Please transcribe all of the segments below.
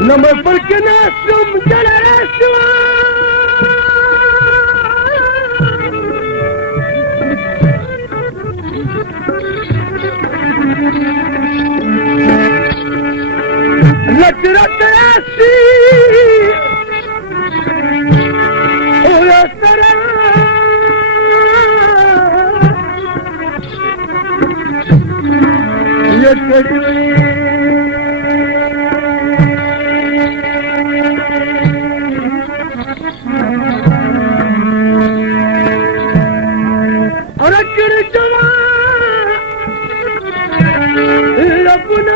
لما الفرق ناسهم جلسوا لك راسي ويا سلام يا كريم أذكر الجماعة ربنا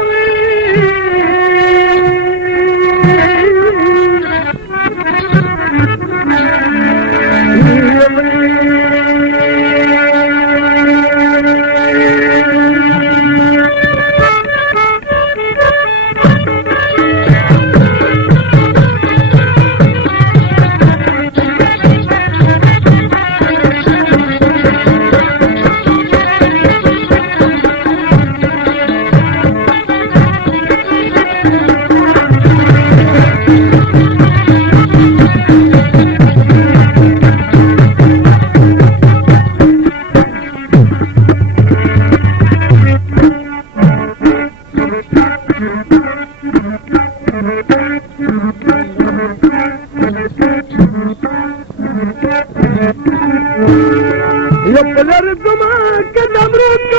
يبقى الارض ما كان امريكا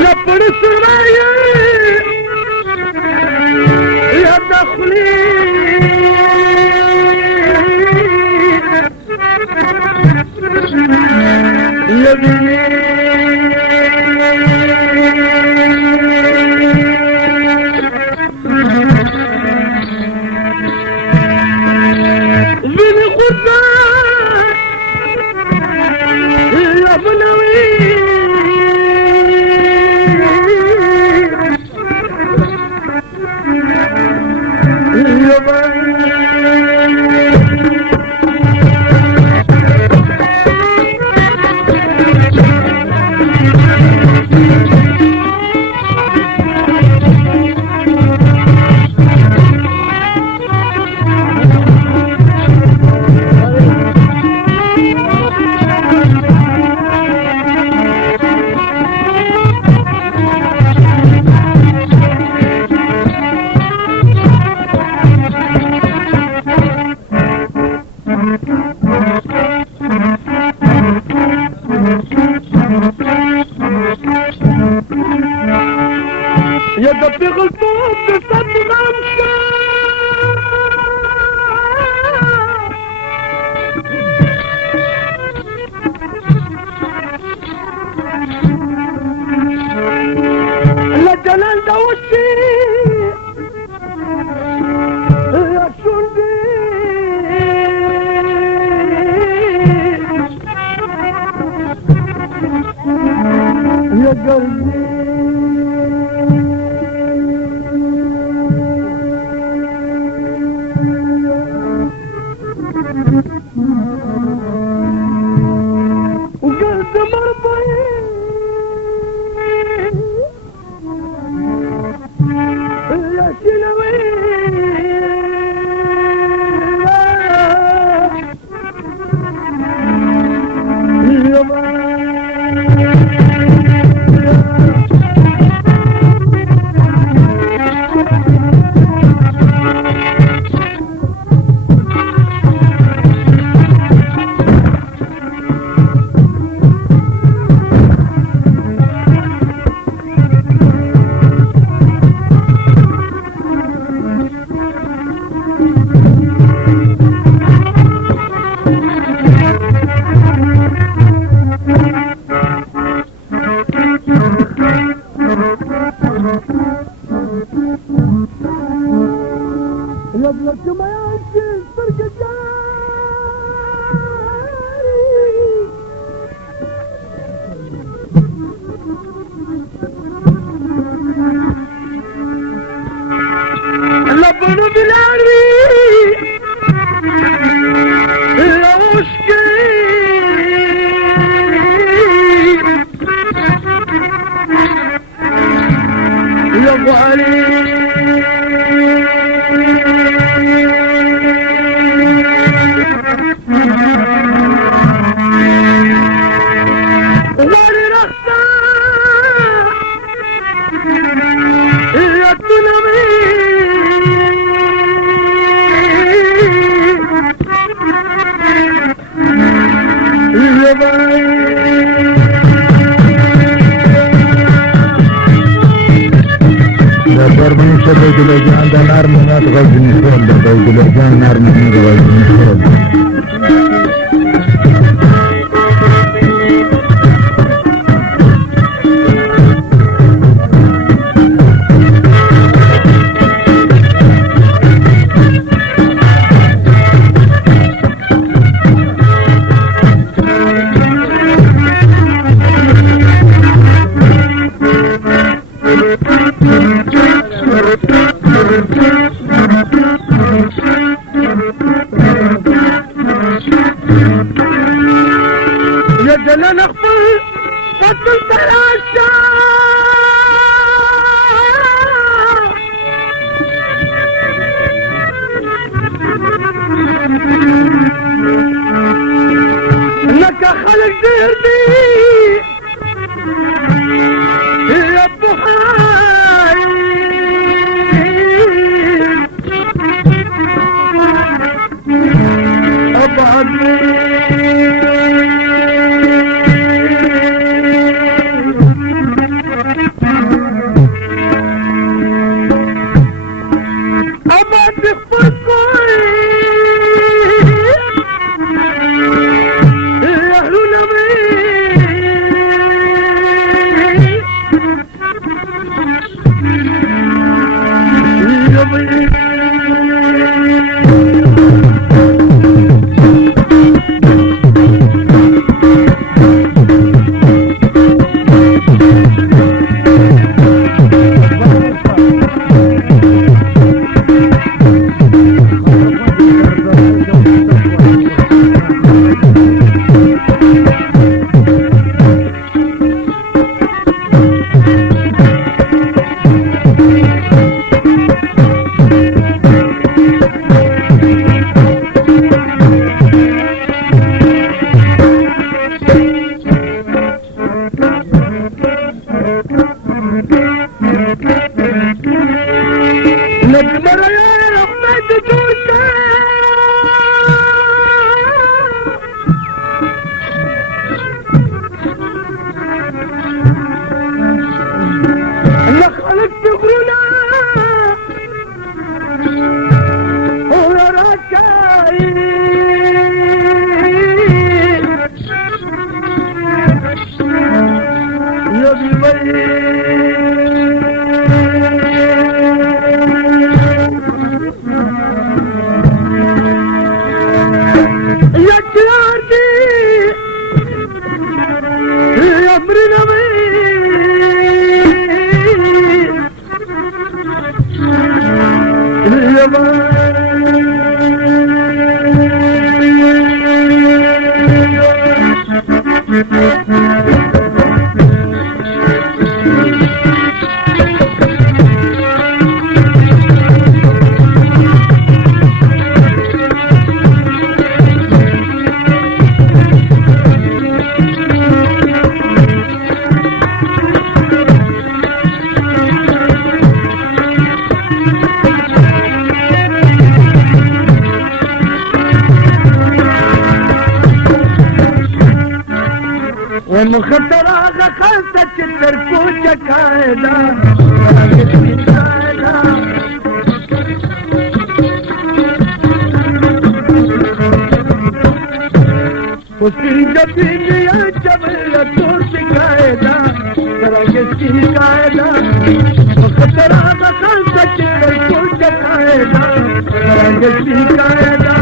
يبقى اسرائيل يا دخلي يا بني يا بنوي يا بني يا دبيغ الفوق بصد غمشة لا جلال دوشي يا شندي يا قلبي وقلت مرضي يا شلوي يا يبلك ما يعجز فرق لبنوا بالعري يا وشكي يا ابو علي واري رخصة يا تنامي يا باي دربني شبه دلجان دا نار منات غزني خول دا دلجان نار منات غزني خول يا جلال اخبر بطل تلاشى انك خلق ديرني يا ابو حاي ابعد ومخدرة غخلتك التركوشة كايدة وسيجة بيني يا جبل التورس كايدة ترى قسي كايدة مخدرة غخلتك التركوشة كايدة कायदा रंगती कायदा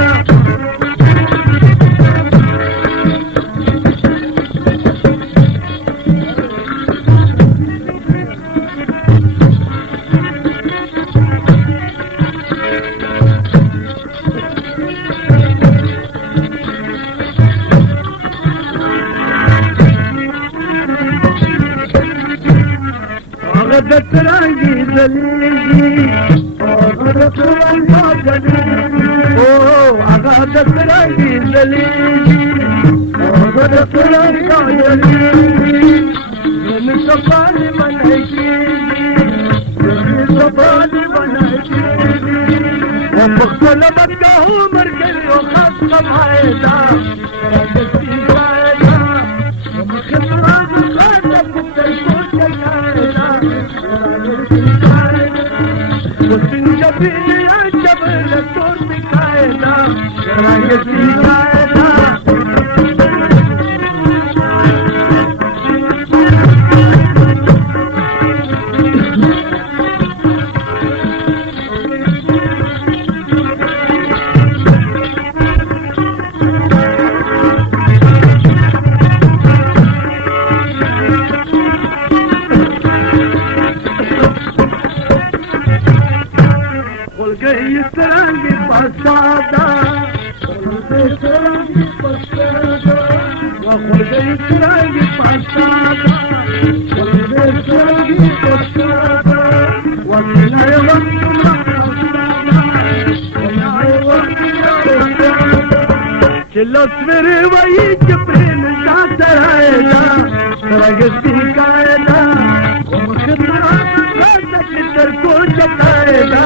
غدت رنگی زلیجی غدت رنگی زلیجی غدت رنگی زلیجی غدت رنگی زلیجی من صفاني منهجي من صفاني منهجي وبخل مكه مركز وخاصة بعيدا رجتي بعيدا ومخل راجل خاتم بالتلفون كالعيدا وسنجبيني الجبل الدور بكايدا رجتي بعيدا Yitrangi pasada, yitrangi pasada, yitrangi pasada, yitrangi pasada, wala yawamna chilo svere vayi jabrin saatayda, ragti kaida, mukhtra katar ko jatayda.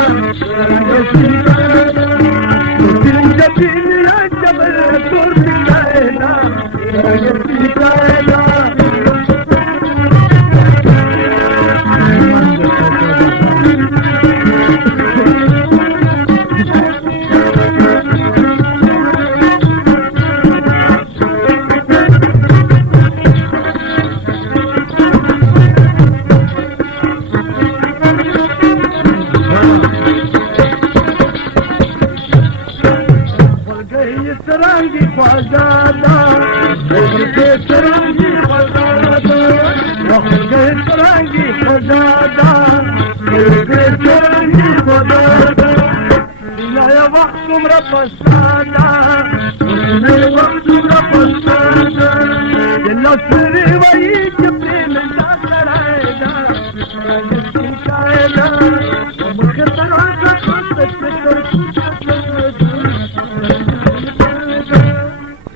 Yitrangi pasada, yitrangi pasada, yitrangi pasada, yitrangi pasada. Ya vaktum rapasada, ya vaktum rapasada. Jalla suri vayi jabrin saatayda, ragti kaida, mukhtar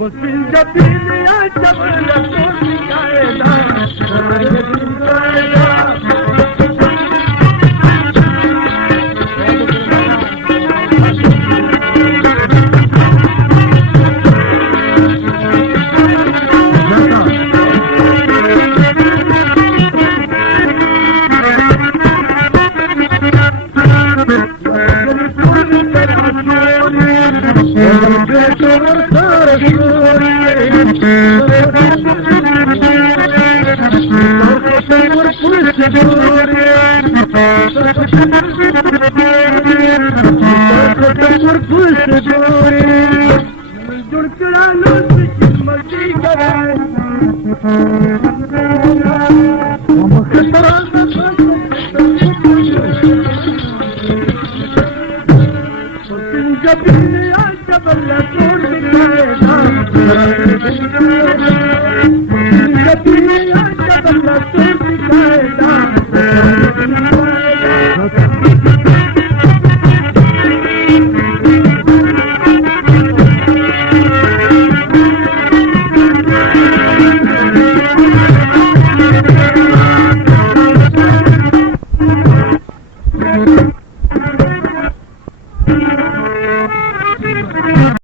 وسنجبيني يا جبل الدور بكايدا رجتي كايدا جبل الجبل لا تقول بكايدا